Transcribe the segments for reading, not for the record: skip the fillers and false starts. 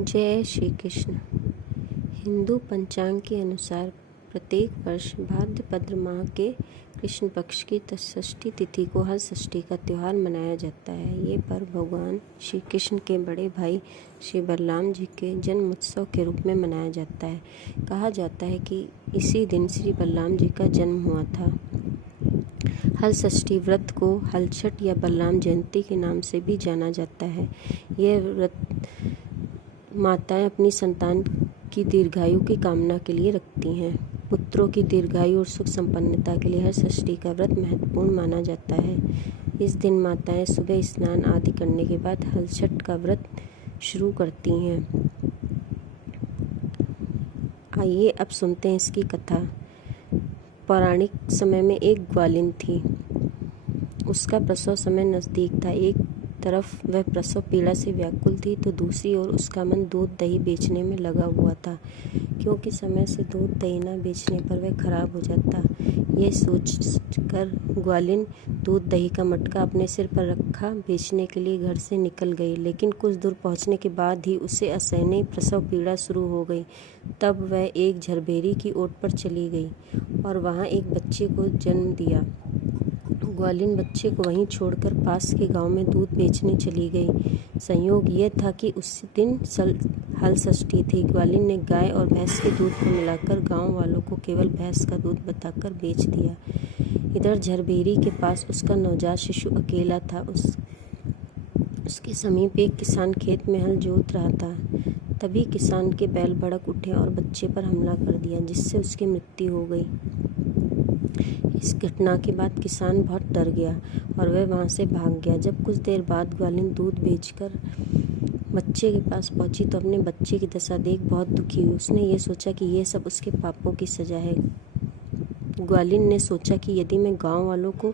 जय श्री कृष्ण। हिंदू पंचांग के अनुसार प्रत्येक वर्ष भाद्रपद माह के कृष्ण पक्ष की षष्ठी तिथि को हल षष्ठी का त्यौहार मनाया जाता है। ये पर्व भगवान श्री कृष्ण के बड़े भाई श्री बलराम जी के जन्म उत्सव के रूप में मनाया जाता है। कहा जाता है कि इसी दिन श्री बलराम जी का जन्म हुआ था। हल षष्ठी व्रत को हलछठ या बलराम जयंती के नाम से भी जाना जाता है। यह व्रत माताएं अपनी संतान की दीर्घायु की कामना के लिए रखती हैं। पुत्रों की दीर्घायु और सुख संपन्नता के लिए हर षष्ठी का व्रत महत्वपूर्ण माना जाता है। इस दिन माताएं सुबह स्नान आदि करने के बाद हलछठ का व्रत शुरू करती हैं। आइए अब सुनते हैं इसकी कथा। पौराणिक समय में एक ग्वालिन थी। उसका प्रसव समय नज़दीक था। एक तरफ वह प्रसव पीड़ा से व्याकुल थी तो दूसरी ओर उसका मन दूध दही बेचने में लगा हुआ था, क्योंकि समय से दूध दही न बेचने पर वह खराब हो जाता। यह सोचकर ग्वालिन दूध दही का मटका अपने सिर पर रखा बेचने के लिए घर से निकल गई। लेकिन कुछ दूर पहुंचने के बाद ही उसे असहनीय प्रसव पीड़ा शुरू हो गई। तब वह एक झरबेरी की ओट पर चली गई और वहां एक बच्चे को जन्म दिया। ग्वालिन बच्चे को वहीं छोड़कर पास के गांव में दूध बेचने चली गई। संयोग यह था कि उस दिन हल षष्ठी थी। ग्वालिन ने गाय और भैंस के दूध को मिलाकर गांव वालों को केवल भैंस का दूध बताकर बेच दिया। इधर झरबेरी के पास उसका नवजात शिशु अकेला था। उसके समीप एक किसान खेत में हल जोत रहा था। तभी किसान के बैल भड़क उठे और बच्चे पर हमला कर दिया, जिससे उसकी मृत्यु हो गई। इस घटना के बाद किसान बहुत डर गया और वह वहां से भाग गया। जब कुछ देर बाद ग्वालिन दूध बेचकर बच्चे के पास पहुंची तो अपने बच्चे की दशा देख बहुत दुखी हुई। उसने ये सोचा कि ये सब उसके पापों की सजा है। ग्वालिन ने सोचा कि यदि मैं गांव वालों को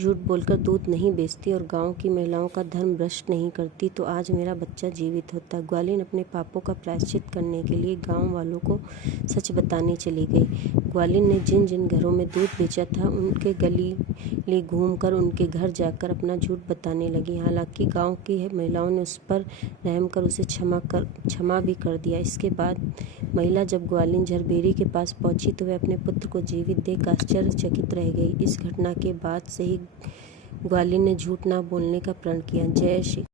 झूठ बोलकर दूध नहीं बेचती और गांव की महिलाओं का धर्म भ्रष्ट नहीं करती तो आज मेरा बच्चा जीवित होता। ग्वालिन अपने पापों का प्रायश्चित करने के लिए गांव वालों को सच बताने चली गई। ग्वालिन ने जिन जिन घरों में दूध बेचा था उनके गली घूमकर उनके घर जाकर अपना झूठ बताने लगी। हालांकि गांव की महिलाओं ने उस पर रहम कर उसे क्षमा भी कर दिया। इसके बाद महिला जब ग्वालिन झरबेरी के पास पहुंची तो वह अपने पुत्र को जीवित देख आश्चर्यचकित रह गई। इस घटना के बाद से ही ग्वालिन ने झूठ ना बोलने का प्रण किया। जय श्री